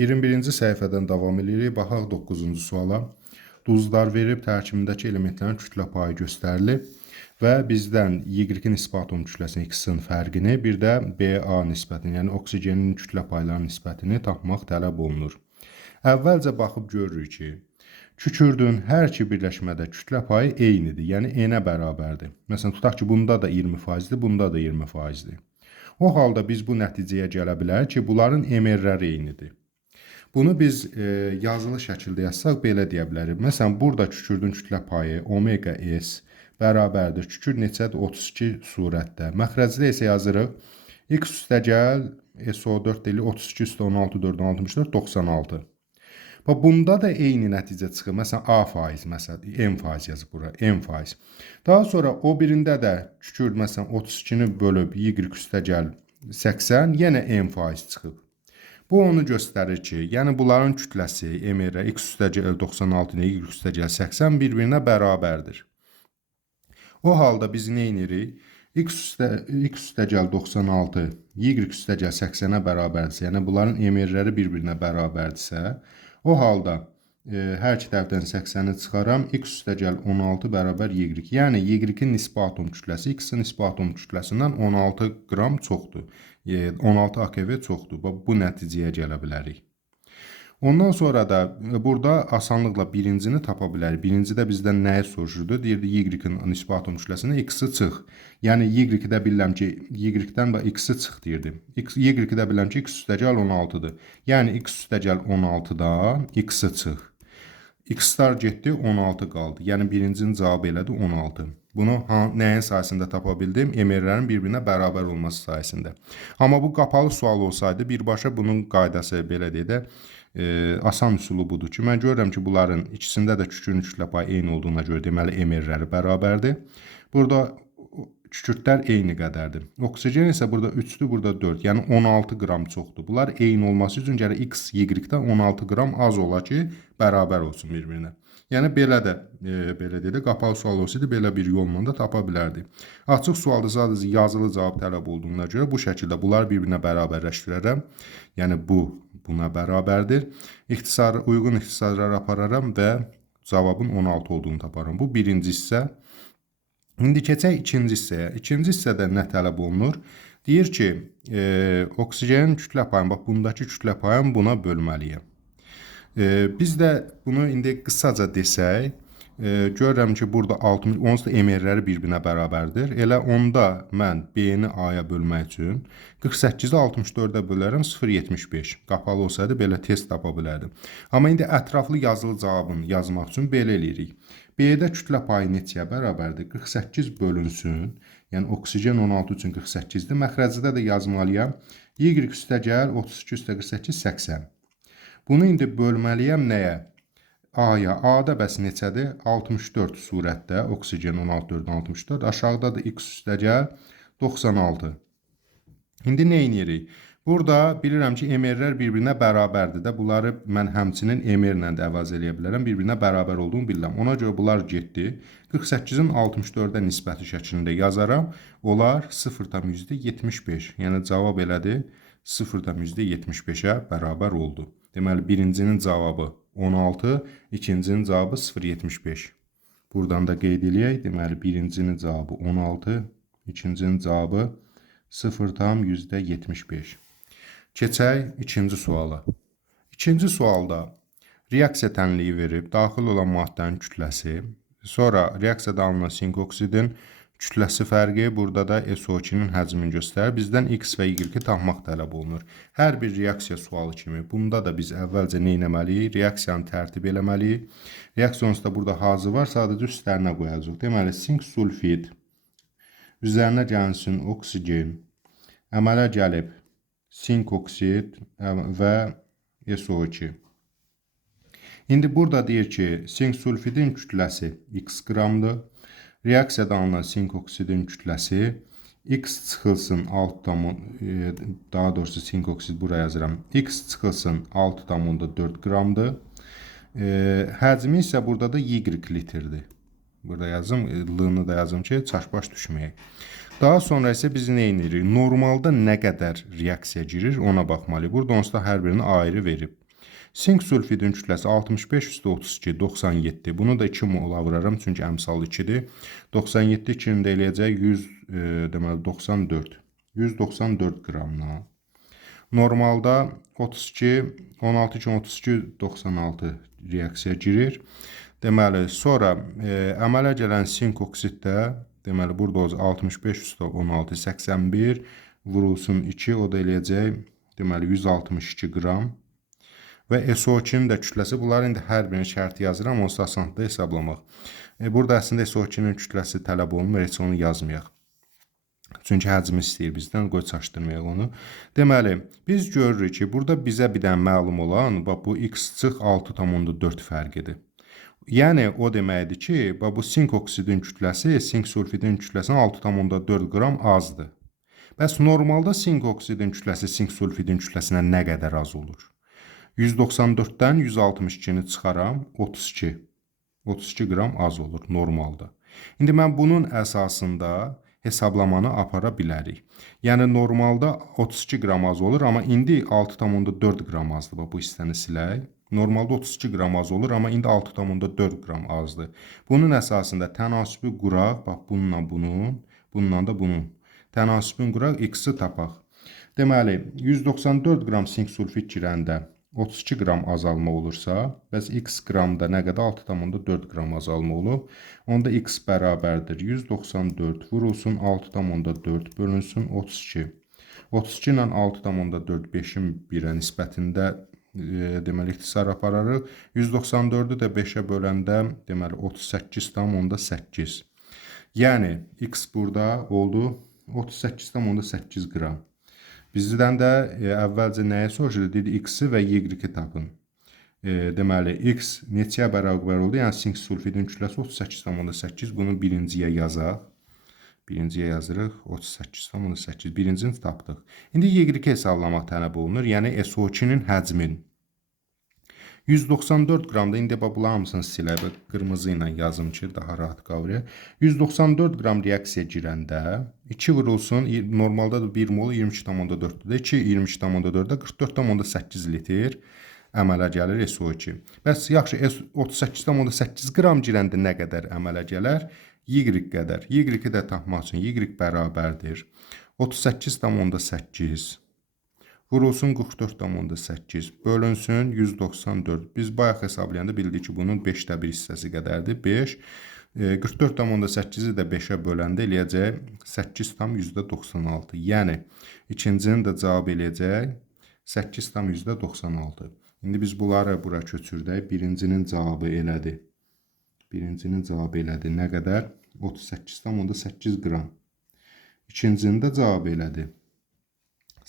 21-ci səhifədən davam edirik. Baxaq 9-cu suala. Duzlar verib tərkibindəki elementlərin kütlə payı göstərilib və bizdən Y-in nisbət atom kütləsinin X-in fərqini, bir də BA nisbətini, yəni oksigenin kütlə paylarının nisbətini tapmaq tələb olunur. Əvvəlcə baxıb görürük ki, kükürdün hər iki birləşmədə kütlə payı eynidir, yəni N-ə bərabərdir. Məsələn, tutaq ki, bunda da 20%-dir, bunda da 20%-dir. O halda biz bu nəticəyə gələ bilərik ki, bunların emerləri eynidir. Bunu biz yazılı şəkildə yazsaq belə deyə bilərik. Məsələn, burada kükürdün kütlə payı omega S bərabərdir. Kükür neçədir? 32 surətdə. Məxrəcdə isə yazırıq. X üstəgəl SO4 deyilir 32 üstə 16, 4, 64, 96. Bunda da eyni nəticə çıxır. Məsələn, A faiz, məsələn, M faiz yazıb bura, M faiz. Daha sonra o birində də kükür, məsələn, 32-ni bölüb Y üstəgəl 80, yenə M faiz çıxıb. Bu onu göstərir ki, yəni bunların kütləsi emerə X üstəgəl 96 ilə Y üstəgəl 80 bir-birinə bərabərdir. O halda biz nə edirik? X üstəgəl 96 Y üstəgəl 80-ə bərabərdirsə, yəni bunların emerləri bir-birinə bərabərdirsə, o halda hər iki tərəfdən 80-i çıxaram, X üstəgəl 16 bərabər Y. Yəni Y-in nisbət atom kütləsi X-in nisbət atom kütləsindən 16 qram çoxdur. 16 AKV çoxdur. Bu nəticəyə gələ bilərik. Ondan sonra da burada asanlıqla birincini tapa bilərik. Birincidə bizdən nəyi soruşurdu? Deyirdi Y-in nisbət atom kütləsində X-i çıx. Yəni Y-də bilirəm ki, Y-dən X-i çıx deyirdim. Y-də bilirəm ki, X üstəgəl 16-dır. Yəni X üstəgəl 16-dan X-i çıx. X-lar getdi, 16 qaldı. Yəni birincinin cavabı elədi 16. Bunu nəyin sayəsində tapa bildim? Emerlərin bir-birinə bərabər olması sayəsində. Amma bu qapalı sual olsaydı, birbaşa bunun qaydası belə deyə də asan üsulu budur ki, mən görürəm ki, bunların ikisində də kükürün kütlə payı eyni olduğuna görə deməli emerləri bərabərdir. Burada kükürdlər eyni qədərdir. Oksigen isə burada 3-dür, burada 4. Yəni 16 qram çoxdur. Bunlar eyni olması üçün gərək X, Y-dən 16 qram az ola ki, bərabər olsun bir-birinə. Yəni belə də, belə deyə qapalı sual olsaydı, belə bir yolla da tapa bilərdik. Açıq sualda sadəcə yazılı cavab tələb olduğuna görə bu şəkildə bunları bir-birinə bərabərləşdirərəm. Yəni bu buna bərabərdir. Uyğun ixtisarlar apararam və cavabın 16 olduğunu taparam. Bu birinci hissə. İndi keçək ikinci hissəyə. İkinci hissədə nə tələb olunur? Deyir ki, oksigenin kütlə payını, bax bundakı kütlə payını buna bölməliyəm. Biz də bunu indi qısaca desək, görürəm ki, burada 60, onsuz da emerləri bir-birinə bərabərdir. Elə onda mən B-ni A-ya bölmək üçün 48-i 64-ə bölərəm 0,75. Qapalı olsaydı belə test tapa bilərdim. Amma indi ətraflı yazılı cavabını yazmaq üçün belə eləyirik. B-də kütlə payı neçəyə bərabərdir? 48 bölünsün. Yəni oksigen 16 üçün 48-dir. Məxrəcdə də yazmalıyam. Y üstəgəl 32 üstə 48 80. Bunu indi bölməliyəm nəyə? A-ya. A-da bəs neçədir? 64 surətdə. Oksigen 16, 4, 64. Aşağıda da X üstəgəl 96. İndi nə edirik? Burada bilirəm ki, emerlər bir-birinə bərabərdir də. Bunları mən həmçinin emerlə də əvəz eləyə bilərəm. Bir-birinə bərabər olduğunu bilirəm. Ona görə bunlar getdi. 48-in 64-ə nisbəti şəklində yazaram. Onlar 0,75. Yəni cavab elədi 0,75-ə bərabər oldu. Deməli, birincinin cavabı 16, ikincinin cavabı 0,75. Buradan da qeyd eləyək. Deməli, birincinin cavabı 16, ikincinin cavabı 0,75. Keçək ikinci suala. İkinci sualda reaksiya tənliyi verib, daxil olan maddənin kütləsi, sonra reaksiyada alınan sink oksidin kütləsi fərqi, burada da SO2-nin həcmini göstərir. Bizdən X və Y-i tapmaq tələb olunur. Hər bir reaksiya sualı kimi, bunda da biz əvvəlcə nə etməliyik? Reaksiyanı tərtib eləməliyik. Reaksiyonuz da burada hazır var, sadəcə üstlərinə qoyacaq. Deməli, sink sulfid üzərinə gəlsin oksigen, əmələ gəlib sink oksid və SO2. İndi burada deyir ki, sink sulfidin kütləsi X qramdır. Reaksiyada alınan sink oksidin kütləsi X çıxılsın 6, daha doğrusu sink oksid buraya yazıram. X çıxılsın 6,4 qramdır. Həcmi isə burada da Y litrdir. Burada yazım, L-nı da yazım ki, çaşbaş düşməyək. Daha sonra isə biz nə edirik? Normalda nə qədər reaksiya girir, ona baxmalıyıq. Burada onsuz da hər birini ayrı verib. Sink sulfidin kütləsi 65 üstə 32, 97. Bunu da 2 mola vuraram, çünki əmsal 2-dir. 97 2-ni də eləyəcək 100, deməli 94. 194 qramla. Normalda 32, 16 üçün 32, 96 reaksiya girir. Deməli, sonra əmələ gələn sink oksiddə, deməli, burada 65 üstə 16, 81 vurulsun 2, o da eləyəcək, deməli, 162 qram. Və SO2-nin də kütləsi, bunlar indi hər birini şərti yazıram, onsuz asanlıqda hesablamaq. Burada əslində SO2-nin kütləsi tələb olunmur, heç onu yazmayaq. Çünki həcmi istəyir bizdən, qoy çaşdırmayaq onu. Deməli, biz görürük ki, burada bizə bir dənə məlum olan, bax, bu x-6,4 fərqidir. Yəni, o deməkdir ki, bax, bu sink oksidin kütləsi, sink sulfidin kütləsindən 6,4 qram azdır. Bəs normalda sink oksidin kütləsi sink sulfidin kütləsindən nə qədər az olur? 194-dən 162-ni çıxaram, 32. 32 qram az olur normalda. İndi mən bunun əsasında hesablamanı apara bilərik. Yəni, normalda 32 qram az olur, amma indi 6,4 qram azdır. Bax, bu hissəni silək. Normalda 32 qram az olur, amma indi 6,4 qram azdır. Bunun əsasında tənasibi quraq, bax, bununla bunun, bununla da bunun. Tənasibini quraq, x-i tapaq. Deməli, 194 qram sink sulfid girəndə 32 qram azalma olursa, bəs x qramda nə qədər? 6,4 qram azalma olub. Onda x bərabərdir 194 vurulsun 6,4 bölünsün 32. 32 ilə 6,4 5-in 1-ə nisbətində deməli ixtisar apararıq. 194-ü də 5-ə böləndə deməli 38,8. Yəni x burada oldu 38,8 qram. Bizdən də əvvəlcə nəyə soruşdu? Dedi, x-i və y-i tapın. Deməli, x neçəyə bərabər oldu? Yəni, sink sulfidin kütləsi 38,8. Bunu birinciyə yazaq. Birinciyə yazırıq. 38,8. Birincini tapdıq. İndi y-i hesablamaq tələb olunur. Yəni, SO2-nin həcmin. 194 qramda, indi bunların hamısını silək və qırmızı ilə yazım ki, daha rahat qavrayaq. 194 qram reaksiya girəndə 2 vurulsun, normalda da 1 mol 22,4-də, 2 22,4-də 44,8 litr əmələ gəlir SO2. Bəs yaxşı, 38,8 qram girəndə nə qədər əmələ gələr? Y qədər. Y-i də tapmaq üçün y bərabərdir 38,8 vurulsun 44,8 bölünsün 194. Biz bayaq hesablayanda bildik ki, bunun 5də 1 hissəsi qədərdir. 5. 44,8-i də 5-ə böləndə eləyəcək 8,96. Yəni, ikincinin də cavab eləyəcək 8,96. İndi biz bunları bura köçürdək. Birincinin cavabı elədi. Birincinin cavabı elədi. Nə qədər? 38,8 qram. İkincinin də cavabı elədi.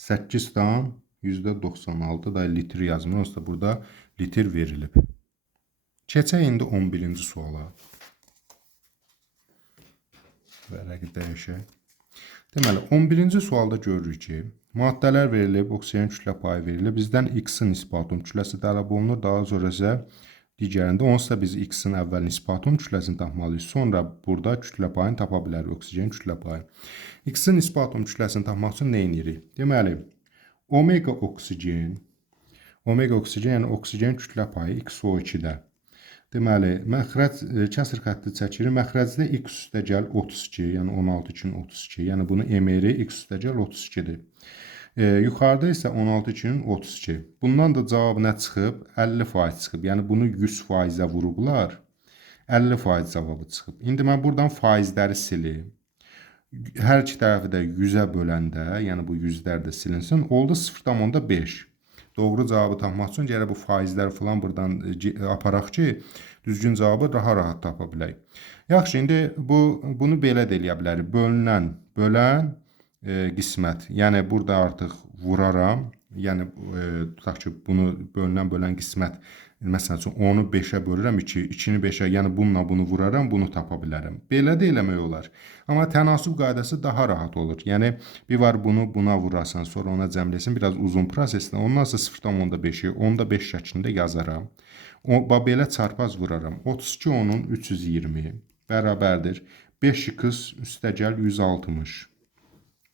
8,96 da litr yazmır. Onsuz da burada litr verilib. Keçək indi 11-ci suala. Vərəqi dəyişək. Deməli, 11-ci sualda görürük ki, maddələr verilib, oksigen kütlə payı verilib. Bizdən x-in nisbi kütləsi tələb olunur. Daha sonra isə digərində, onsuz da biz x-in əvvəl nisbi atom kütləsini tapmalıyıq. Sonra burada kütlə payını tapa bilərik, oksigen kütlə payı. X-in nisbi atom kütləsini tapmaq üçün nə edirik? Deməli, omega oksigen, yəni oksigen kütlə payı XO2-də. Deməli, məxrəc kəsr xətti çəkirik. Məxrəcdə x üstə gəl 32, yəni 16 üçün 32. Yəni bunu emeri x üstə gəl 32-dir. Yuxarıda isə 16 üçün 32. Bundan da cavab nə çıxıb? 50% çıxıb. Yəni bunu 100%-ə vurublar. 50% cavabı çıxıb. İndi mən buradan faizləri silib. Hər iki tərəfi də 100-ə böləndə, yəni bu 100-lər də silinsin, oldu 0,5. Doğru cavabı tapmaq üçün gərək bu faizləri falan buradan aparaq ki, düzgün cavabı daha rahat tapa bilək. Yaxşı, indi bunu belə də eləyə bilərik. Bölən qismət. Yəni burada artıq vuraram. Yəni tutaq ki, bunu bölən qismət, məsələn üçün 10-u 5-ə bölürəm, 2-ni 5-ə, yəni bununla bunu vuraram, bunu tapa bilərəm. Belə də eləmək olar. Amma tənasüb qaydası daha rahat olur. Yəni bir var bunu buna vurasan, sonra ona cəmləsən, biraz uzun prosesdə. Ondan sonra 0,5-i 10-da 5 şəklində yazaram. Belə çarpaz vuraram. 32 onun 320 bərabərdir. 5x üstə gəl 160.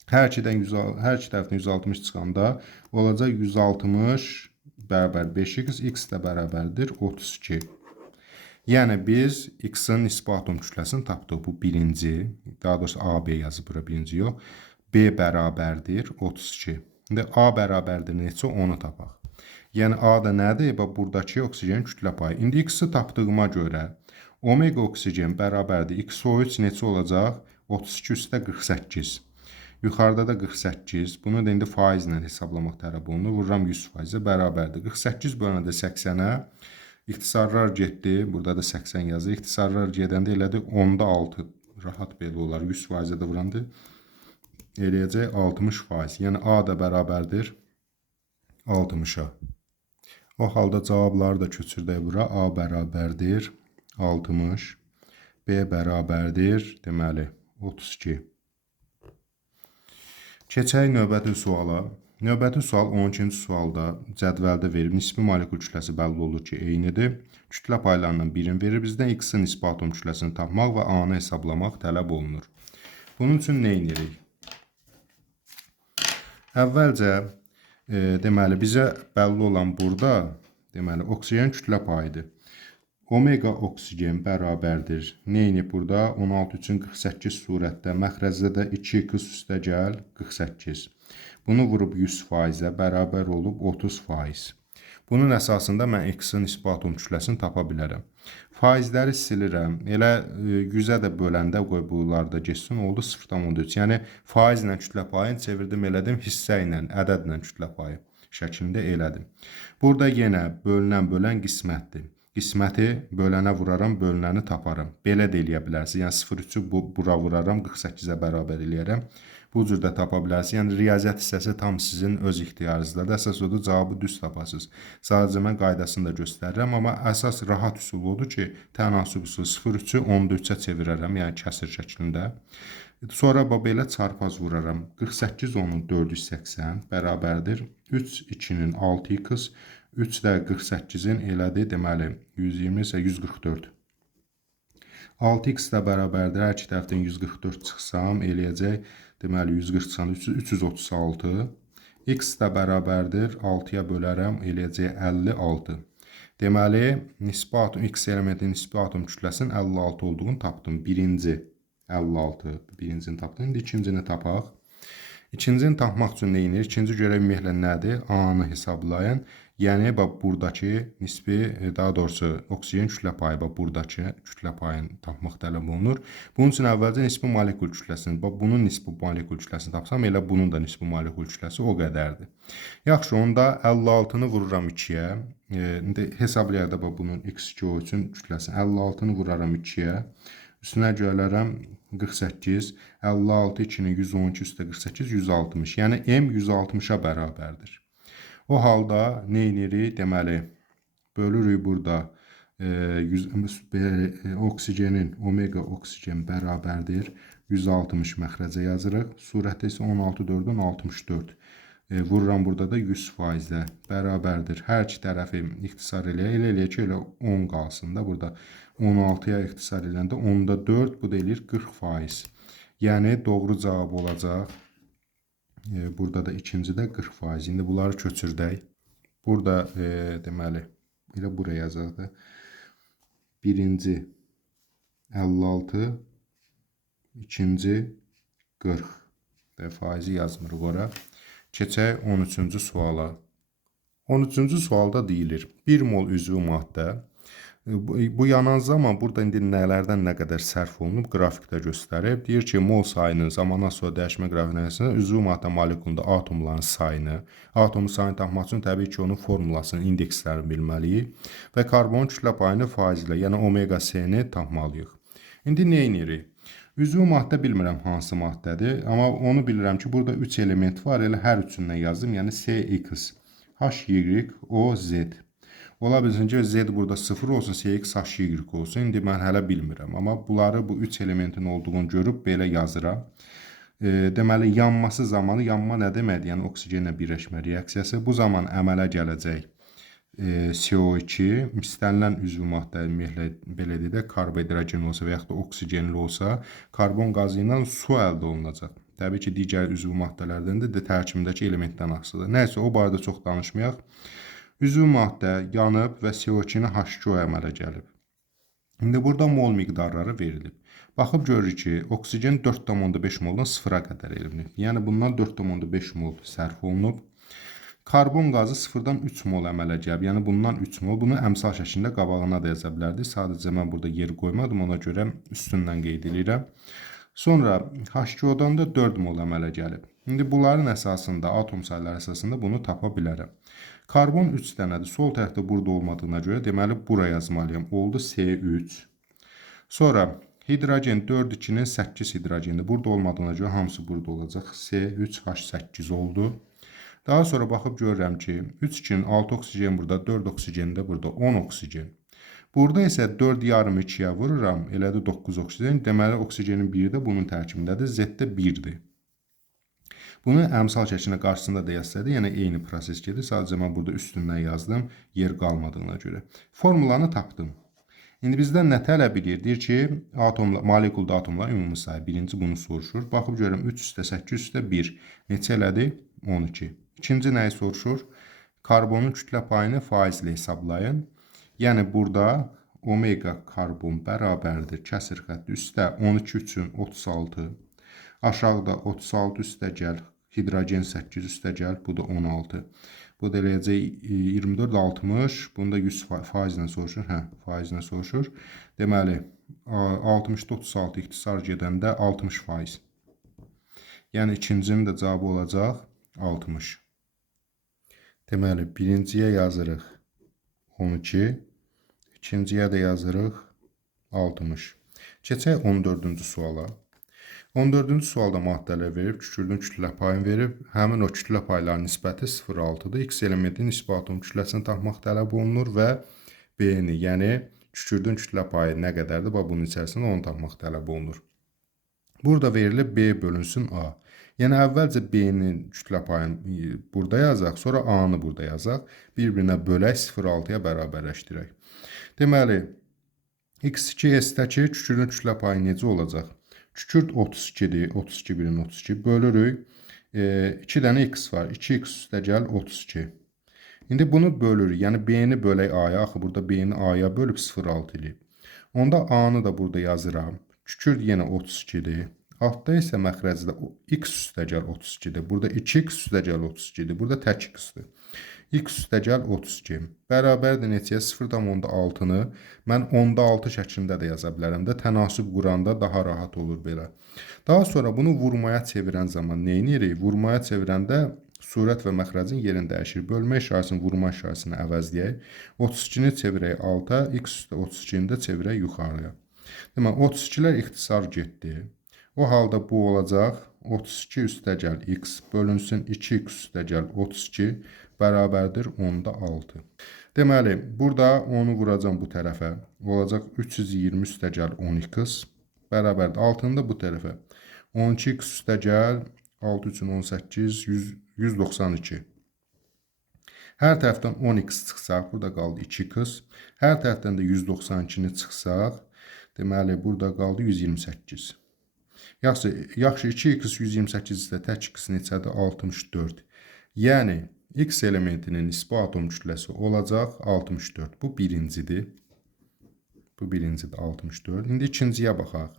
Hər iki tərəfdən 160 çıxanda olacaq 160 bərabər 5x, x də bərabərdir 32. Yəni biz x-in nisbi atom kütləsini tapdıq. Bu birinci, daha doğrusu AB yazıb bura birinci yox. B bərabərdir 32. İndi A bərabərdir neçə onu tapaq. Yəni A da nədir? Bax buradakı oksigen kütlə payı. İndi x-i tapdığıma görə omega oksigen bərabərdir. XO3 neçə olacaq? 32 üstə 48. Yuxarıda da 48. Bunu da indi faizlə hesablamaq tələb olunur. Vururam 100%-ə bərabərdir. 48 bölündə 80-ə. İxtisarlar getdi. Burada da 80 yazır. İxtisarlar gedəndə elədi 10'da 6. Rahat belə olar. 100%-ə də vurandı. Eləyəcək 60%. Yəni A da bərabərdir 60'a. O halda cavabları da köçürdək bura. A bərabərdir 60. B bərabərdir deməli 32. Keçək növbəti suala. Növbəti sual 12-ci sualda cədvəldə verib nisbi molekul kütləsi bəlli olur ki, eynidir. Kütlə paylarından birini verir. Bizdən x-in nisbi atom kütləsini tapmaq və A-nı hesablamaq tələb olunur. Bunun üçün nə edirik? Əvvəlcə deməli bizə bəlli olan burada deməli oksigen kütlə payıdır. Omega oksigen bərabərdir. Neyini burada? 16 üçün 48 surətdə. Məxrəcdə də 2x üstə gəl 48. Bunu vurub 100%-ə bərabər olub 30%. Bunun əsasında mən x-in nisbi atom kütləsini tapa bilərəm. Faizləri silirəm. Elə 100-ə də böləndə qoy bunlar da geçsin. Oldu 0,3. Yəni faizlə kütlə payını çevirdim, elədim hissə ilə, ədədlə kütlə payı şəklində elədim. Burada yenə bölünən bölən qismətdir. Qisməti bölənə vuraram, bölünəni taparam. Belə də eləyə bilərsiniz. Yəni 0,3-ü bura vuraram, 48-ə bərabər eləyərəm. Bu cür də tapa bilərsiniz. Yəni riyaziyyat hissəsi tam sizin öz ixtiyarınızdadır. Əsas odur cavabı düz tapasınız. Sadəcə mən qaydasını da göstərirəm, amma əsas rahat üsul odur ki, tənasüb üsulu 0,3-ü 13-ə çevirərəm, yəni kəsir şəklində. Sonra belə çarpaz vuraram. 48 onun 480 bərabərdir. 3 2-nin 6x, 3 də 48-in elədi, deməli 120 isə 144. 6x də bərabərdir. Hər iki tərəfdən 144 çıxsam eləyəcək, deməli 140 çıxan 336. X də bərabərdir. 6-ya bölərəm, eləyəcək 56. Deməli nisbi atom x elementin nisbi atom kütləsinin 56 olduğunu tapdım. Birinci 56, birincini tapdım. İndi ikincini tapaq. İkincini tapmaq üçün nə edirik? İkinci görəv ümumiyyətlə nədir? A-nı hesablayın. Yəni buradakı nisbi, daha doğrusu oksigen kütlə payı, buradakı kütlə payını tapmaq tələb olunur. Bunun üçün əvvəlcə nisbi molekul kütləsini, bunun nisbi molekul kütləsini tapsam, elə bunun da nisbi molekul kütləsi o qədərdir. Yaxşı, onda 56-nı vururam 2-yə. İndi hesablayaq da bunun x2O3-ün kütləsini. 56-nı vuraram 2-yə. Üstünə gələrəm 48, 56, 2-nin 112 üstə 48, 160. Yəni M 160-a bərabərdir. O halda nə edirik? Deməli, bölürük burada oksigenin, omega oksigen bərabərdir. 160 məxrəcə yazırıq. Surətdə isə 16, 4-dən 64. Vururam burada da 100%-ə bərabərdir. Hər iki tərəfi ixtisar eləyək ki, elə 10 qalsın da. Burada 16-ya ixtisar eləndə 10'da 4, bu da eləyir 40%. Yəni doğru cavab olacaq. Burada da ikincidə 40%. İndi bunları köçürdək. Burada deməli, elə buraya yazaq da. Birinci 56, ikinci 40. Faizi yazmırıq ora. Keçək 13-cü suala. 13-cü sualda deyilir, 1 mol üzvü maddə. Bu yanan zaman burada indi nələrdən nə qədər sərf olunub qrafikdə göstərib. Deyir ki, mol sayının zamandan sonra dəyişmə qrafikinə üzvü maddə molekulunda atomların sayını, atomun sayını tapmaq üçün təbii ki, onun formulasını, indekslərini bilməliyik və karbon kütlə payını faiz ilə, yəni omega C-ni tapmalıyıq. İndi nə edirik? Üzvü maddə bilmirəm hansı maddədir, amma onu bilirəm ki, burada 3 element var, elə hər üçündən yazdım, yəni CX, HY, O, Z. Ola bilsin ki, Z burada 0 olsun, CX, HY olsun. İndi mən hələ bilmirəm. Amma bunları, bu 3 elementin olduğunu görüb belə yazıram. Deməli, yanması zamanı, yanma nə deməkdir? Yəni, oksigenlə birləşmə reaksiyası. Bu zaman əmələ gələcək CO2, istənilən üzvü maddə, ümumiyyətlə belə deyək, karbohidrogen olsa və yaxud da oksigenli olsa, karbon qazı ilə su əldə olunacaq. Təbii ki, digər üzvü maddələrdən də tərkibindəki elementdən asılıdır. Nəysə, o barədə çox danışmayaq. Üzvü maddə yanıb və CO2-ni H2O əmələ gəlib. İndi burada mol miqdarları verilib. Baxıb görürük ki, oksigen 4,5 moldan 0-a qədər elinib. Yəni bundan 4,5 mol sərf olunub. Karbon qazı 0-dan 3 mol əmələ gəlib. Yəni bundan 3 mol. Bunu əmsal şəklində qabağına da yaza bilərdik. Sadəcə mən burada yer qoymadım, ona görə üstündən qeyd edirəm. Sonra H2O-dan da 4 mol əmələ gəlib. İndi bunların əsasında, atom sayları əsasında bunu tapa bilərəm. Karbon 3 dənədir. Sol tərəfdə burada olmadığına görə deməli bura yazmalıyam. Oldu C3. Sonra hidrogen 4,2-nin 8 hidrogendir. Burada olmadığına görə hamısı burada olacaq. C3H8 oldu. Daha sonra baxıb görürəm ki, 3,2-nin 6 oksigen burada, 4 oksigen də burada, 10 oksigen. Burada isə 4 yarım 2-yə vururam, elədi 9 oksigen. Deməli, oksigenin biri də bunun tərkibindədir. Z də 1-dir. Bunu əmsal şəklində qarşısında da yazsaydı, yəni eyni proses gedir. Sadəcə mən burada üstündən yazdım, yer qalmadığına görə. Formulanı tapdım. İndi bizdən nə tələb edir? Deyir ki, molekulda atomlar ümumi sayı. Birinci bunu soruşur. Baxıb görürəm 3 üstə 8 üstə 1. Neçə elədi? 12. İkinci nəyi soruşur? Karbonun kütlə payını faizlə hesablayın. Yəni burada omega karbon bərabərdir. Kəsir xətti üstə 12 üçün 36. Aşağıda 36 üstə gəl. Hidrogen 8 üstə gəl. Bu da 16. Bu da eləyəcək 24 60. Bunu da 100 faizlə soruşur. Faizlə soruşur. Deməli 60-da 36 ixtisar gedəndə 60%. Yəni ikincinin də cavabı olacaq 60. Deməli birinciyə yazırıq 12. İkinciyə də yazırıq 60. Keçək 14-cü suala. 14-cü sualda maddələr verib, kükürdün kütlə payını verib, həmin o kütlə payların nisbəti 0,6-dır. X elementin nisbi atom kütləsini tapmaq tələb olunur və B-ni, yəni kükürdün kütlə payı nə qədərdir? Bunun içərisində onu tapmaq tələb olunur. Burada verilib B bölünsün A. Yəni əvvəlcə B-nin kütlə payını burada yazaq, sonra A-nı burada yazaq. Bir-birinə bölək, 0,6-ya bərabərləşdirək. Deməli, X2S-dəki kükürdün kütlə payı necə olacaq? Kükürd 32-dir, 32 birin 32 bölürük. 2 dənə X var, 2X üstə gəl 32. İndi bunu bölürük, yəni B-ni bölək A-ya, axı burada B-ni A-ya bölüb 0,6 eləyib. Onda A-nı da burada yazıram. Kükürd yenə 32-dir. Altda isə məxrəcdə X üstə gəl 32-dir. Burada 2X üstə gəl 32-dir. Burada tək X-dir. X üstə gəl 32. Bərabərdir neçəyə? 0,6-nı mən 10-6 şəklində də yaza bilərəm də. Tənasüb quranda daha rahat olur belə. Daha sonra bunu vurmaya çevirən zaman nə edirik? Vurmaya çevirəndə surət və məxrəcin yerini dəyişir. Bölmə işarəsini vurma işarəsini əvəzləyək. 32-ni çevirək alta, X üstə 32-ni də çevirək yuxarıya. Deməli, 32-lər ixtisar getdi. O halda bu olacaq 32 üstə gəl X bölünsün 2X üstə gəl 32 bərabərdir 10-6. Deməli, burada onu vuracam bu tərəfə. Olacaq 320 üstə gəl 10X bərabərdir 6-nı da bu tərəfə. 12X üstə gəl 6 üçün 18 192. Hər tərəfdən 10X çıxsaq, burada qaldı 2X. Hər tərəfdən də 192-ni çıxsaq, deməli, burada qaldı 128. Yaxşı 2X 128 isə tək X neçədir? 64. Yəni, X elementinin nisbi atom kütləsi olacaq 64. Bu birincidir. Bu birincidir 64. İndi ikinciyə baxaq.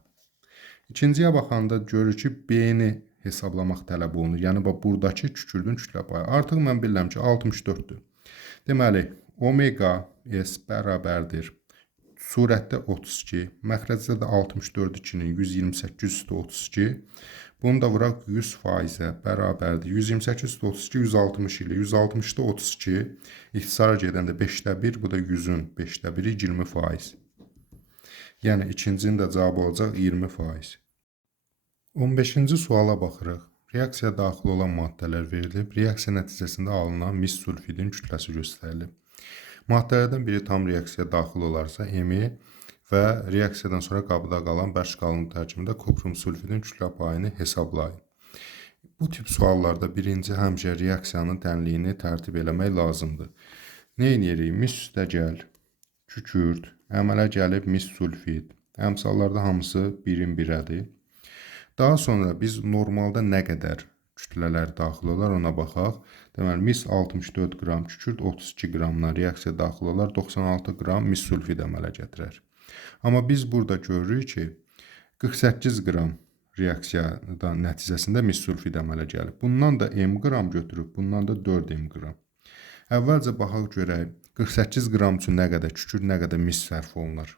İkinciyə baxanda görürük ki, B-ni hesablamaq tələb olunur. Yəni, buradakı kükürdün kütlə payı. Artıq mən bilirəm ki, 64-dür. Deməli, omega S bərabərdir. Surətdə 32, məxrəcdə də 64-2-nin 128 üstə 32. Bunu da vuraq 100%-ə bərabərdir. 128 üstə 32, 160 ilə. 160-da 32, ixtisara gedəndə 5-də 1, bu da 100-ün 5-də 1-i 20%. Yəni, ikincinin də cavabı olacaq 20%. 15-ci suala baxırıq. Reaksiyaya daxil olan maddələr verilib. Reaksiya nəticəsində alınan mis sulfidin kütləsi göstərilib. Maddələrdən biri tam reaksiyaya daxil olarsa, M və reaksiyadan sonra qabıda qalan bərk qalınlıq tərkibində kuprum sulfidin kütlə payını hesablayın. Bu tip suallarda birinci həmişə reaksiyanın tənliyini tərtib eləmək lazımdır. Nə edirik? Mis üstə gəl, kükürd, əmələ gəlib mis sulfid. Əmsallarda hamısı 1-in 1-ədir. Daha sonra biz normalda nə qədər kütlələr daxil olar, ona baxaq. Deməli, mis 64 qram kükürt 32 qramdan reaksiya daxil olar, 96 qram mis sulfid əmələ gətirər. Amma biz burada görürük ki, 48 qram reaksiyadan nəticəsində mis sulfid əmələ gəlib. Bundan da m qram götürüb, bundan da 4 m qram. Əvvəlcə baxaq görək, 48 qram üçün nə qədər kükürt, nə qədər mis sərf olunur.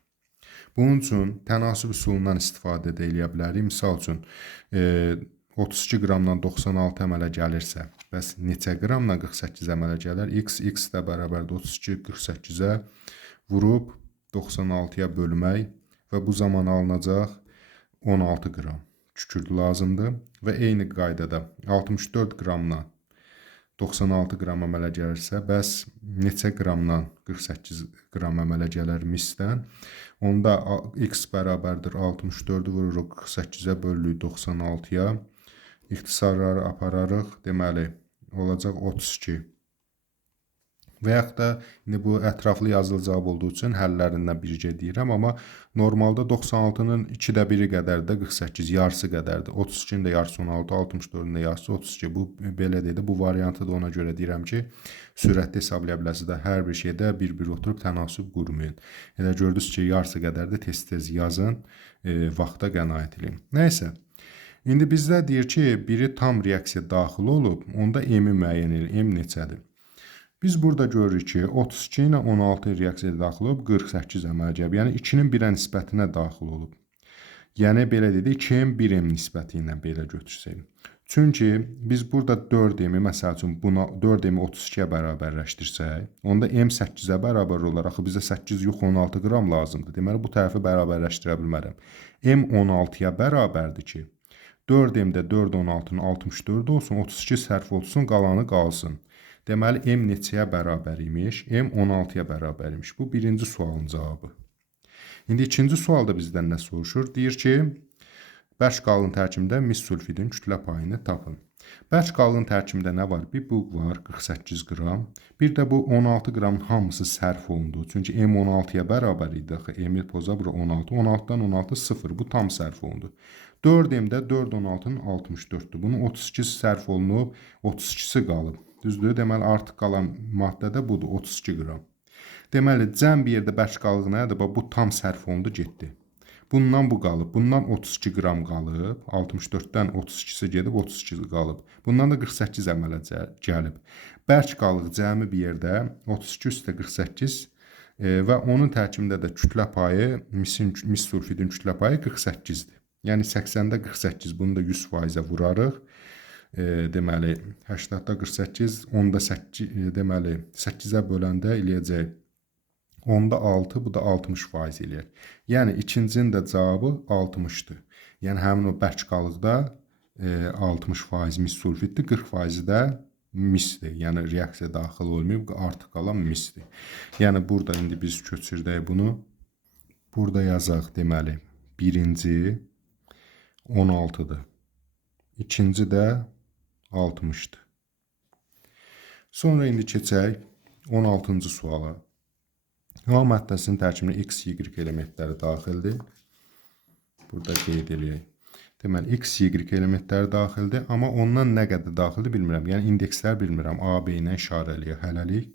Bunun üçün tənasüb üsulundan istifadə edə bilərik. Misal üçün 32 qramdan 96 əmələ gəlirsə, bəs neçə qramdan 48 əmələ gəlir? X də bərabərdir 32 48-ə vurub 96-ya bölmək və bu zaman alınacaq 16 qram kükürt lazımdır və eyni qaydada 64 qramdan 96 qram əmələ gəlirsə, bəs neçə qramdan 48 qram əmələ gələr misdən? Onda x bərabərdir 64-ü vururuq 48-ə bölürük 96-ya. İxtisarları apararıq, deməli, olacaq 32. Və yaxud da indi bu ətraflı yazılı cavab olduğu üçün həllərindən bircə deyirəm, amma normalda 96-nın 2də 1-i qədər də 48, yarısı qədərdir. 32-nin də yarısı 16, 64-ün də yarısı 32. Bu belə dedi. Bu variantı da ona görə deyirəm ki, sürətli hesablaya bilərsiniz də hər bir şeydə bir-bir oturub tənasüb qurmayın. Elə gördünüz ki, yarısı qədər də tez-tez yazın, vaxta qənaət edin. Nəysə. İndi bizdə deyir ki, biri tam reaksiya daxil olub, onda m-i müəyyən edin. M neçədir? Biz burada görürük ki, 32 ilə 16 reaksiyaya daxil olub, 48 əmələ gəlib. Yəni 2-nin 1-ə nisbətinə daxil olub. Yəni belə dedik, 2-nin 1m nisbəti ilə belə götürsək. Çünki biz burada 4m-i, məsəl üçün, 4m-i 32-yə bərabərləşdirsək, onda m 8-ə bərabər olar. Axı bizə 8 yox 16 qram lazımdır. Deməli, bu tərəfi bərabərləşdirə bilmərəm. M 16-ya bərabərdir ki, 4m-də 4 16-nın 64 olsun, 32 sərf olsun, qalanı qalsın. Deməli, m neçəyə bərabər imiş? M 16-ya bərabər imiş. Bu birinci sualın cavabı. İndi ikinci sualda bizdən nə soruşur? Deyir ki, bərk qalın tərkibində mis sulfidin kütlə payını tapın. Bərk qalın tərkibində nə var? Bir bu var, 48 qram. Bir də bu 16 qramın hamısı sərf olundu. Çünki m 16-ya bərabər idi. M poza bura 16. 16-dan 16 0. Bu tam sərf olundu. 4m-də 4 16-nın 64-dür. Bunun 32-si sərf olunub, 32-si qalıb. Düzdür? Deməli, artıq qalan maddə də budur, 32 qram. Deməli, cəm bir yerdə bərk qalıq nədir? Bu tam sərf olundu, getdi. Bundan bu qalıb. Bundan 32 qram qalıb. 64-dən 32-si gedib, 32 qalıb. Bundan da 48 əmələ gəlib. Bərk qalıq cəmi bir yerdə 32 üstə 48 və onun tərkibində də kütlə payı, mis sulfidin kütlə payı 48-dir. Yəni 80-də 48, bunu da 100%-ə vurarıq. Deməli, 80-də 48, 10-da 8, deməli, 8-ə böləndə eləyəcək 10-da 6, bu da 60% eləyər. Yəni, ikincinin də cavabı 60-dır. Yəni, həmin o bərk qalıqda 60% mis sulfiddir, 40% də misdir. Yəni, reaksiya daxil olmayıb, artıq qalan misdir. Yəni, burada indi biz köçürdək bunu. Burada yazaq, deməli, birinci 16-dır. İkinci də 60-dır. Sonra indi keçək 16-cı suala. A maddəsinin tərkibində x, y elementləri daxildir. Burada qeyd edək. Deməli, x, y elementləri daxildir, amma ondan nə qədər daxildir bilmirəm. Yəni, indekslər bilmirəm. A, B ilə işarə eləyək hələlik.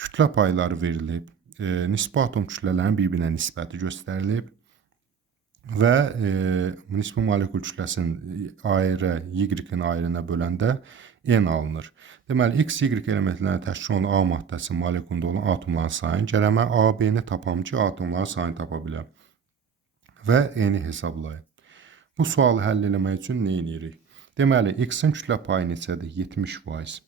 Kütlə payları verilib. Nisbi atom kütlələrin bir-birinə nisbəti göstərilib. Və nisbi molekul kütləsinin ayrı, y-in ayrına böləndə n alınır. Deməli, x, y elementlərini təşkil olunan A maddəsi molekulunda olan atomların sayını gərək mən A, B-ni tapam ki, atomların sayını tapa biləm. Və n-i hesablayın. Bu sualı həll eləmək üçün nə edirik? Deməli, x-in kütlə payı neçədir? 70%.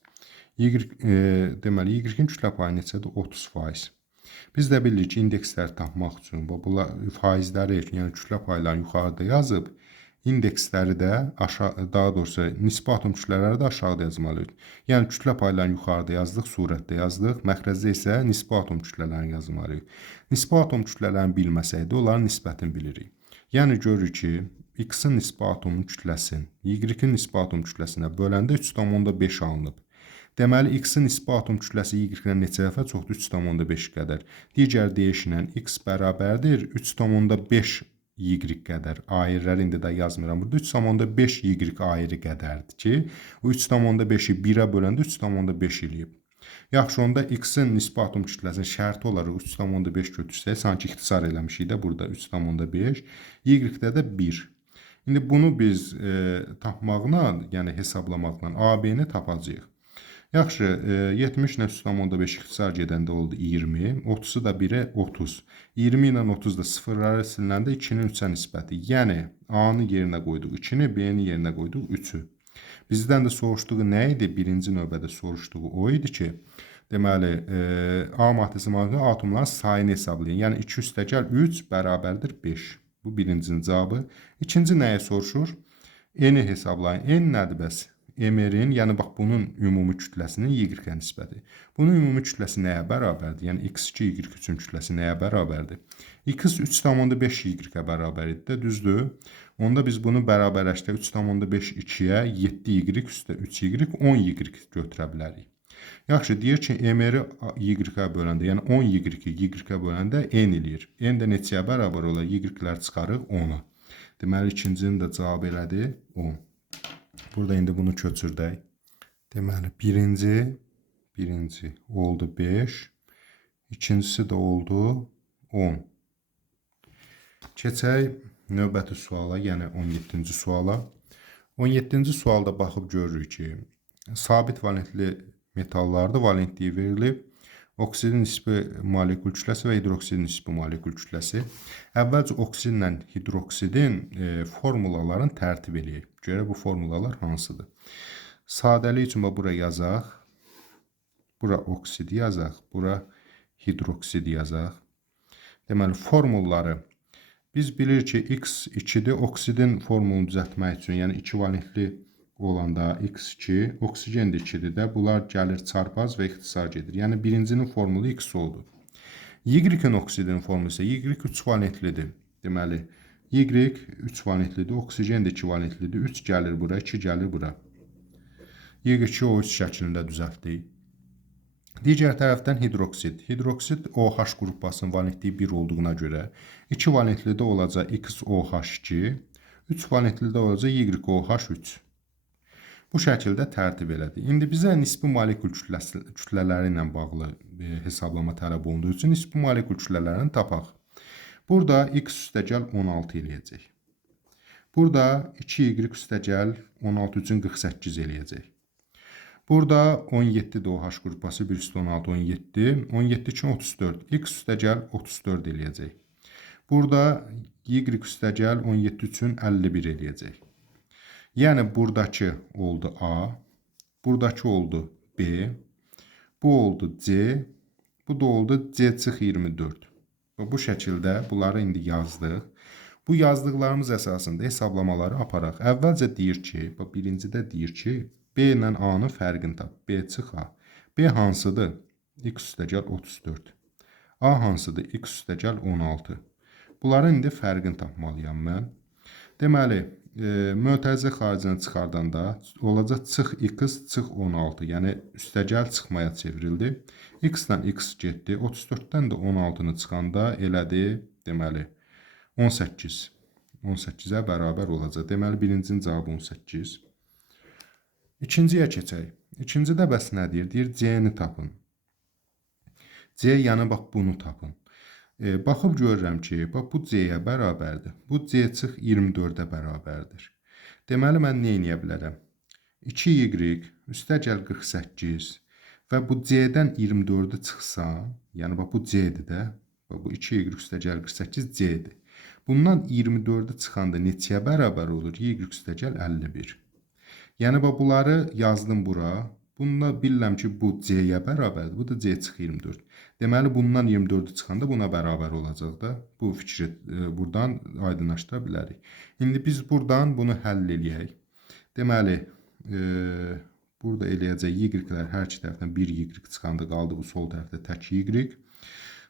Deməli, y-in kütlə payı neçədir? 30%. Biz də bilirik ki, indeksləri tapmaq üçün bunlar faizləri, yəni kütlə paylarını yuxarıda yazıb, indeksləri də daha doğrusu nisbi atom kütlələri də aşağıda yazmalıyıq. Yəni kütlə paylarını yuxarıda yazdıq, surətdə yazdıq, məxrəcdə isə nisbi atom kütlələrini yazmalıyıq. Nisbi atom kütlələrini bilməsəydə onların nisbətini bilirik. Yəni görürük ki, x-in nisbi atomun kütləsini y-in nisbi atom kütləsinə böləndə 3,5 alınıb. Deməli, x-in nisbi atom kütləsi y-dən neçə dəfə çoxdur? 3,5 qədər. Digər deyişlə x bərabərdir 3,5 y qədər ayırlar indi də yazmıram. Burada 3,5 y ayrı qədərdir ki, o 3,5-i 1-ə böləndə 3,5 eləyib. Yaxşı, onda x-in nisbi atom kütləsinin şərti olaraq 3,5 götürsək, sanki ixtisar eləmişik də burada 3,5, y-də də 1. İndi bunu biz tapmaqla, yəni hesablamaqla AB-ni tapacağıq. Yaxşı, 70 ilə 3,5 ixtisar gedəndə oldu 20, 30-u da 1-ə 30. 20 ilə 30 da sıfırları sililəndə 2-nin 3-ə nisbəti. Yəni, A-nı yerinə qoyduq 2-ni, B-ni yerinə qoyduq 3-ü. Bizdən də soruşduğu nə idi? Birinci növbədə soruşduğu o idi ki, deməli, A maddəsi molekulunun atomların sayını hesablayın. Yəni, 2 üstəgəl 3 bərabərdir 5. Bu birincinin cavabı. İkinci nəyə soruşur? N-i hesablayın. N nədir bəs? MR-in, yəni bax bunun ümumi kütləsinin Y-ə nisbəti. Bunun ümumi kütləsi nəyə bərabərdir? Yəni X2 Y3-ün kütləsi nəyə bərabərdir? X 3,5 Y-ə bərabər idi də, düzdür? Onda biz bunu bərabərləşdirək 3,5 2-yə 7 Y üstə 3 Y 10 Y götürə bilərik. Yaxşı, deyir ki, MR-i Y-ə böləndə, yəni 10 Y-ə böləndə N eləyir. N də neçəyə bərabər olar? Y-lər çıxarıq 10-a. Deməli, ikincinin də cavabı elədi 10. Burada indi bunu köçürdək. Deməli, birinci oldu 5, ikincisi də oldu 10. Keçək növbəti suala, yəni 17-ci suala. 17-ci sualda baxıb görürük ki, sabit valentli metallarda valentliyi verilib, oksidin nisbi molekul kütləsi və hidroksidin nisbi molekul kütləsi. Əvvəlcə oksidlə hidroksidin formulalarını tərtib eləyək. Görək bu formulalar hansıdır? Sadəlik üçün bura yazaq. Bura oksid yazaq. Bura hidroksid yazaq. Deməli, formulları biz bilir ki, X2-dir. Oksidin formulunu düzəltmək üçün, yəni 2 valentli olanda X2, oksigen də 2-dir də. Bunlar gəlir çarpaz və ixtisar gedir. Yəni, birincinin formulu X oldu. Y-in oksidin formulu isə Y3 valentlidir. Deməli, Y3 valentlidir, oksigen də 2 valentlidir. 3 gəlir bura, 2 gəlir bura. Y2O3 şəklində düzəltdik. Digər tərəfdən hidroksid. Hidroksid OH qrupasının valentliyi 1 olduğuna görə 2 valentlidə olacaq XOH2, 3 valentlidə olacaq YOH3. Bu şəkildə tərtib elədik. İndi bizə nisbi molekul kütlələri ilə bağlı hesablama tələb olunduğu üçün nisbi molekul kütlələrini tapaq. Burada X üstəgəl 16 eləyəcək. Burada 2Y üstəgəl 16 üçün 48 eləyəcək. Burada 17 də OH qrupası 1 üstə 16, 17. 17 üçün 34. X üstəgəl 34 eləyəcək. Burada Y üstəgəl 17 üçün 51 eləyəcək. Yəni, buradakı oldu A, buradakı oldu B, bu oldu C, bu da oldu C-24. Bu şəkildə bunları indi yazdıq. Bu yazdıqlarımız əsasında hesablamaları aparaq. Əvvəlcə deyir ki, birincidə deyir ki, B ilə A-nın fərqini tap. B çıx A. B hansıdır? X üstəgəl 34. A hansıdır? X üstəgəl 16. Bunların indi fərqini tapmalıyam mən. Deməli, mötərizə xaricinə çıxardanda olacaq çıx X, çıx 16. Yəni, üstəgəl çıxmaya çevrildi. X-dən X getdi. 34-dən də 16-nı çıxanda elədi, deməli, 18. 18-ə bərabər olacaq. Deməli, birincinin cavabı 18. İkinciyə keçək. İkincidə bəs nə deyir? Deyir, C-ni tapın. C, yəni, bax, bunu tapın. Baxıb görürəm ki, bax, bu C-yə bərabərdir. Bu C çıx 24-ə bərabərdir. Deməli, mən nə edə bilərəm? 2Y üstəgəl 48 və bu C-dən 24-ü çıxsa, yəni, bax, bu C-dir də. Bu 2Y üstəgəl 48 C-dir. Bundan 24-ü çıxanda neçəyə bərabər olur? Y üstəgəl 51. Yəni, bunları yazdım bura. Bunda bilirəm ki, bu C-yə bərabərdir. Bu da C çıx 24. Deməli, bundan 24-ü çıxanda buna bərabər olacaq da. Bu fikri buradan aydınlaşdıra bilərik. İndi biz buradan bunu həll eləyək. Deməli, burada eləyəcək Y-lər hər iki tərəfdən 1 Y çıxanda qaldı. Bu sol tərəfdə tək Y.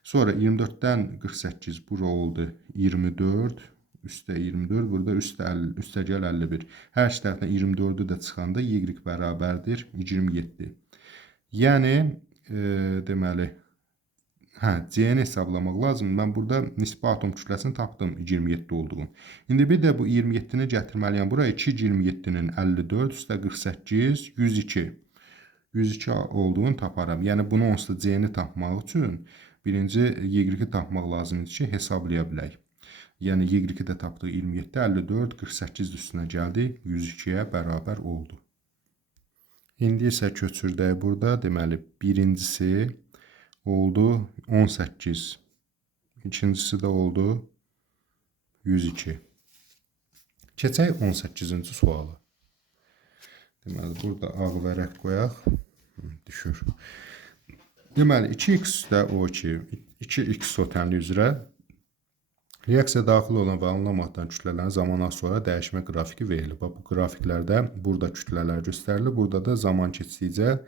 Sonra 24-dən 48 bura oldu 24. Üstə 24, burada üstəgəl 51. Hər iki tərəfdən 24-ü də çıxanda Y bərabərdir 27. Yəni, deməli, C-ni hesablamaq lazımdır. Mən burada nisbi atom kütləsini tapdım 27 olduğunu. İndi bir də bu 27-ni gətirməliyəm bura. 2 27-nin 54 üstə 48 102. 102 olduğunu taparam. Yəni bunu onsuz da C-ni tapmaq üçün birinci Y-i tapmaq lazımdır ki, hesablaya bilək. Yəni Y-i də tapdıq 27, 54, 48 üstünə gəldi, 102-yə bərabər oldu. İndi isə köçürdək burada. Deməli, birincisi oldu 18. İkincisi də oldu 102. Keçək 18-ci suala. Deməli, burada ağ vərəq qoyaq. Düşür. Deməli, 2x üstə O2, 2x sotənli üzrə reaksiya daxil olan və alınamaqdan kütlələrin zamandan sonra dəyişmə qrafiki verilir. Bu qrafiklərdə burada kütlələr göstərilir. Burada da zaman keçdikcə,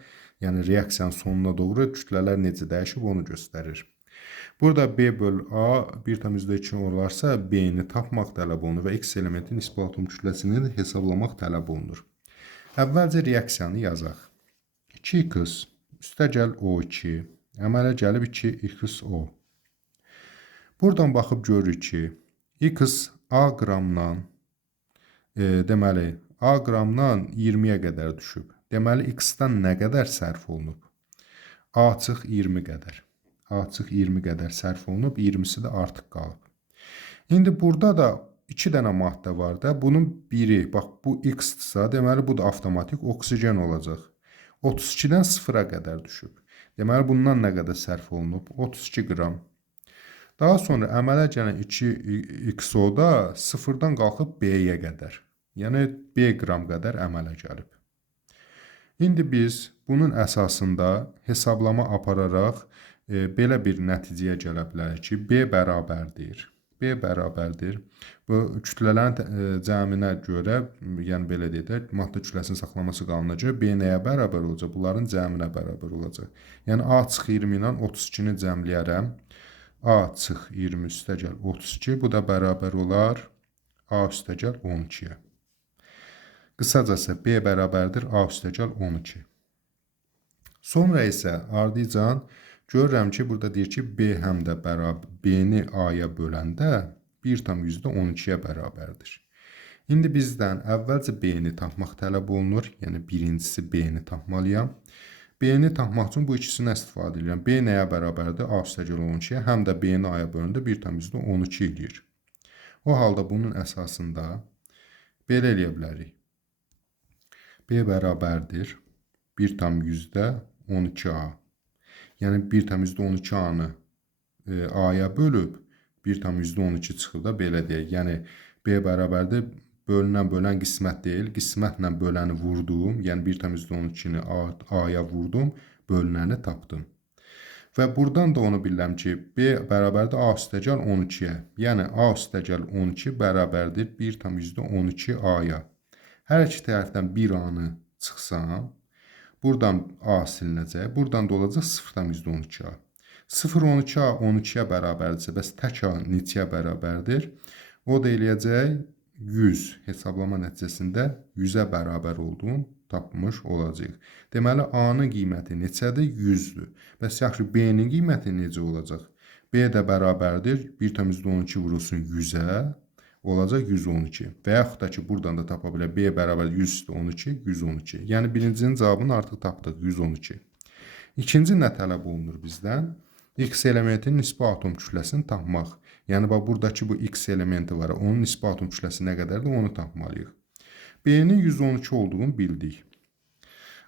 yəni reaksiyanın sonuna doğru kütlələr necə dəyişib onu göstərir. Burada B böl A 1,2 olarsa B-ni tapmaq tələb olunur və X elementin nisbi atom kütləsini hesablamaq tələb olunur. Əvvəlcə reaksiyanı yazaq. 2x üstə gəl O2 əmələ gəlib 2xO. Buradan baxıb görürük ki, x A qramdan, deməli, A qramdan 20-yə qədər düşüb. Deməli, x-dan nə qədər sərf olunub? A-20 qədər. A-20 qədər sərf olunub, 20-si də artıq qalıb. İndi burada da 2 dənə maddə var da, bunun biri, bax bu x-dırsa, deməli bu da avtomatik oksigen olacaq. 32-dən 0-a qədər düşüb. Deməli, bundan nə qədər sərf olunub? 32 qram. Daha sonra əmələ gələn 2xO-da 0-dan qalxıb B-yə qədər. Yəni B qram qədər əmələ gəlib. İndi biz bunun əsasında hesablama apararaq belə bir nəticəyə gələ bilərik ki, B bərabərdir. B bərabərdir. Bu kütlələrin cəminə görə, yəni belə deyək, maddə kütləsinin saxlaması qanununa görə B nəyə bərabər olacaq? Bunların cəminə bərabər olacaq. Yəni A-20 ilə 32-ni cəmləyərəm. A-20 üstə gəl 32, bu da bərabər olar A üstə gəl 12-yə. Qısacası B bərabərdir A üstə gəl 12. Sonra isə ardıcan görürəm ki, burada deyir ki, B həm də B-ni A-ya böləndə 1,12-yə bərabərdir. İndi bizdən əvvəlcə B-ni tapmaq tələb olunur, yəni birincisi B-ni tapmalıyam. B-ni tapmaq üçün bu ikisindən istifadə edirəm. B nəyə bərabərdir? A üstə gəl 12-yə, həm də B-ni A-ya bölündə 1,12 edir. O halda bunun əsasında belə eləyə bilərik. B bərabərdir 1,12A. Yəni 1,12A-nı A-ya bölüb 1,12 çıxıb da belə deyək. Yəni B bərabərdir bölünən qismət deyil, qismətlə böləni vurdum, yəni 1,12-ni A-ya vurdum, bölünəni tapdım. Və buradan da onu bilirəm ki, B bərabərdir A üstə gəl 12-yə, yəni A üstə gəl 12 bərabərdir 1,12A-ya. Hər iki tərəfdən 1 A-nı çıxsam, buradan A silinəcək, buradan da olacaq 0,12A. 0,12A 12-yə bərabərdirsə, bəs tək A neçəyə bərabərdir? O da eləyəcək 100 hesablama nəticəsində 100-ə bərabər olduğunu tapmış olacaq. Deməli, A-nın qiyməti neçədir? 100-dür. Bəs yaxşı, B-nin qiyməti necə olacaq? B də bərabərdir 1,12 vurulsun 100-ə, olacaq 112. Və yaxud da ki, buradan da tapa bilər. B bərabər 112, 112. Yəni, birincinin cavabını artıq tapdıq, 112. İkinci nə tələb olunur bizdən? X elementinin nisbi atom kütləsini tapmaq. Yəni, buradakı bu X elementi var, onun nisbi atom kütləsi nə qədərdir, onu tapmalıyıq. B-nin 112 olduğunu bildik.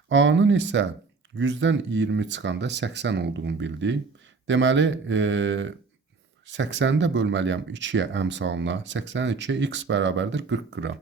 A-nın isə 100-dən 20 çıxanda 80 olduğunu bildik. Deməli, 80-də bölməliyəm 2-yə əmsalına. 82-yə X bərabərdir 40 qram.